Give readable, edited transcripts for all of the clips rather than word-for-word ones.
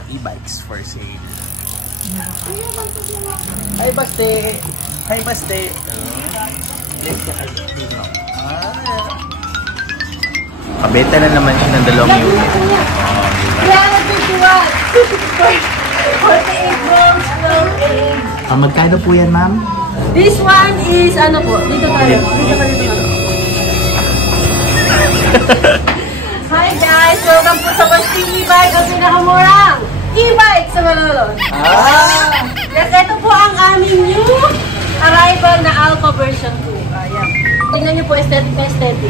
ng e-bikes for sale. Hi, Baste! Hi, Baste! Kabenta na naman siya ng dalawang unit. Magkano po yan, ma'am? This one is, ano po, dito tayo. Dito pa dito. Hi guys! Welcome po sa Basti E-Bike, ang pinakamurang e-bike sa Malolos. Yes, ito po ang aming new arrival na Alpha version 2. Ayan. Tingnan niyo po, aesthetic na aesthetic.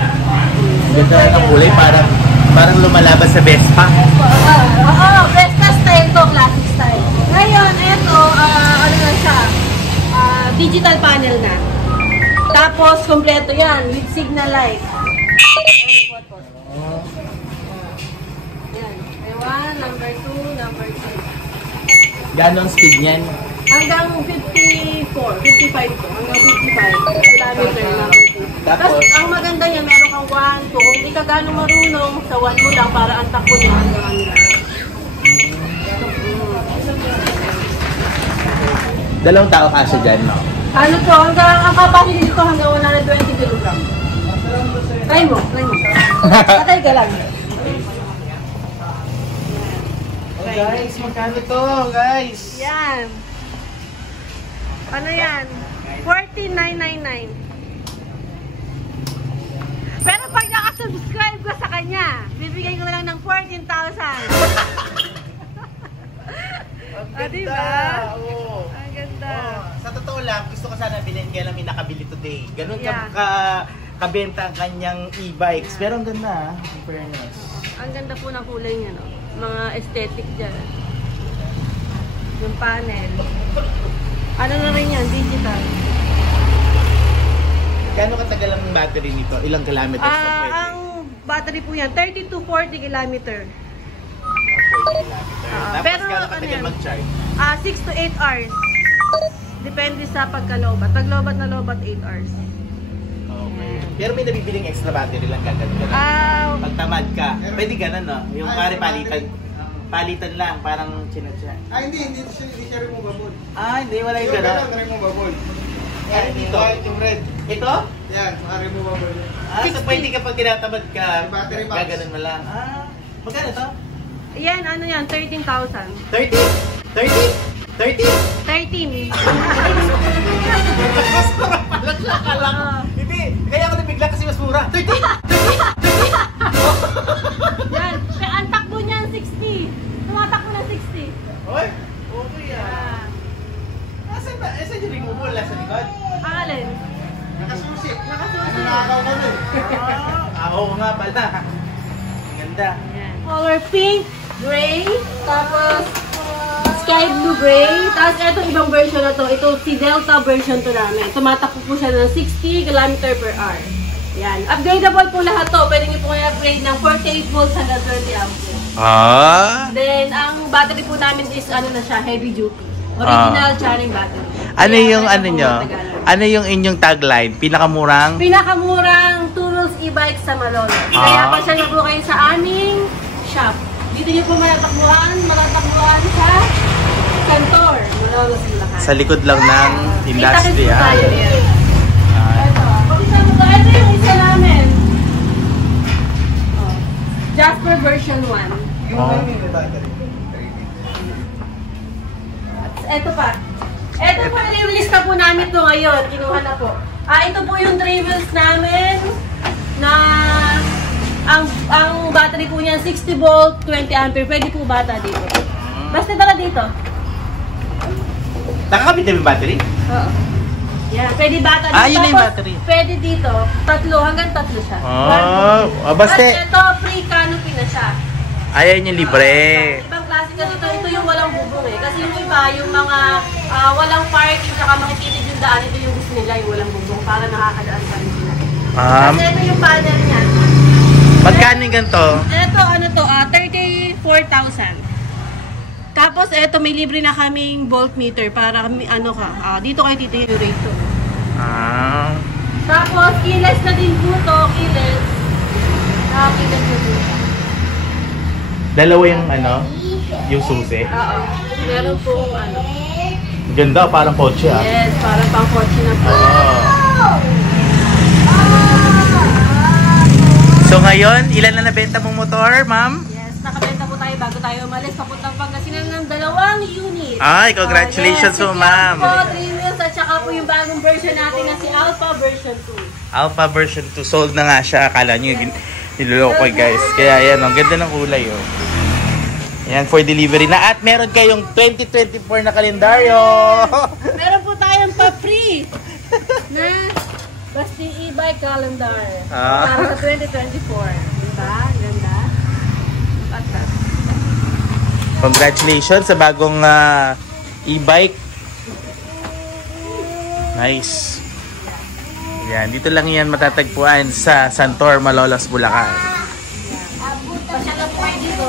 Ganda na ng kulay, parang lumalabas sa Vespa. Oo, Vespa style to, classic style. Ngayon, ito, ano na siya, digital panel na. Tapos, kompleto yan, with signal light. Yan. May 1, number 2, number 3. Gano'ng speed niyan? Hanggang 54, 55 po. Hanggang 55 kilometer lang. Tapos, ang maganda niya, meron kang 1, 2. Kung hindi ka gano'ng marunong, sa 1 mo lang para ang takbo niya hanggang ano lang. Dalawang tao kasi dyan, no? Ano po, hanggang ang capacity dito hanggang 120 kg. Try mo, try mo. Patay ka lang. Oh, guys, magkano to, guys? Yan. Ano yan? 14,999. Pero pag nakasubscribe ka sa kanya, bibigay ko na lang ng 14,000. Diba? Oo. Ang ganda. Sa totoo lang, gusto ko sana bilhin kaya lang may nakabili today. Ganun Yeah. kabenta ang kanyang e-bikes. Pero ang ganda, in fairness. Ang ganda po ng kulay niya, no? Mga aesthetic dyan. Yung panel. Ano na rin yan? Digital. Gano'ng katagal ang battery nito? Ilang kilometers na pwede? Ang battery po yan, 30 to 40 kilometer. Tapos pero gano'ng ano katagal yan? mag-charge? 6 to 8 hours. Depende sa pagkalobat. Pag lobat na lobat, 8 hours. Okay. Pero may nabibiling extra battery lang gagawin ka. Pag tamad ka, pwede ganun, no? Yung pare palitan lang, parang chinachan. Hindi siya removable. Hindi, wala yung gano'n. Removable. Dito? Yung red. Ito? Yan, removable. So pwede kapag tinatamad ka, Battery box. gaganon mo lang. Magkano to? Yan, ano yan, 13,000. 30? 30? 30? 13. Palagla ka lang. Hindi, kaya ako nabigla kasi mas mura. 30? 30? Yan, pero ang takbo niyan 60. Tumatakbo ng 60. Oy, okay ah. Asan yung removal? Nasa likod? Alin? Nakasusi. Nakasusi. Nakakaw ko na Ako nga pala. Ganda. Yan. Color pink, gray, tapos sky blue gray. Tapos ito ibang version na to. Ito si Delta version to namin. Tumatakbo po siya ng 60 km per hour. Yan. Upgradable po lahat to. Pwede niyo po i-upgrade ng 48 volts hanggang 30 ampere. Then, ang battery po namin is ano na siya, heavy duty. Original charging battery. Ano Kaya, yung ano nyo? Ano yung inyong tagline? Pinakamurang? Pinakamurang Turos e-bike sa Malolos. Kaya pa siya po kayo sa aming shop. Dito niyo po malatakbuhan sa Kantor, Malolos, Bulacan. Sa likod lang ng industry. Ito, ito yung isa namin. Jasper version 1. Ito pa. Ito po, i-release na po namin ito ngayon. Kinuha na po. Ito po yung travels namin na ang battery po niya 60 volt, 20 ampere. Pwede po bata dito. Basta tara dito. Nakakabit na yung battery? Oo. Yan, pwede bata dito. Yun na yung Tapos, battery. pwede dito. Hanggang tatlo siya. Basta. At ito, free canopy na siya. Ayan yung libre. Ibang klase kasi ito yung walang bubong eh. Kasi yung iba, yung mga walang park, saka makikitid yung daan, ito yung gusto nila, yung walang bubong, para nakakadaan pa rin sila. Kasi ito yung panel niya. Magkano yung ganito? Ito, 34,000. Tapos, ito, may libre na kaming voltmeter para dito kayo titira yung rate to. Tapos, keyless na din po to, keyless. Keyless na din. Dalawa yung ano? yung susi. Oo. Meron pong ano. Ganda, parang kotse ah. Yes, parang pang kotse na po. So ngayon, ilan na nabenta mong motor, ma'am? Yes, nakabenta po tayo bago tayo umalis. Papuntang Pangasinan ng 2 unit. Ay, congratulations po, ma'am. Po, 3 wheels at saka po yung bagong version natin na si Alpha version 2. Alpha version 2. Sold na nga siya. Akala nyo, niloloko ko guys. Kaya yan, ang ganda ng kulay oh. Yan, for delivery na. At meron kayong 2024 na kalendaryo. Meron po tayong pa-free na Basti e-bike calendar. Para sa 2024. Diba? Ganda. Basta. Congratulations sa bagong e-bike. Nice. Yan, dito lang yan matatagpuan sa Santor, Malolos, Bulacan. Pasya lang po dito.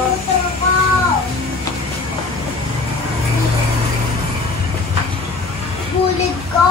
Bulit ko.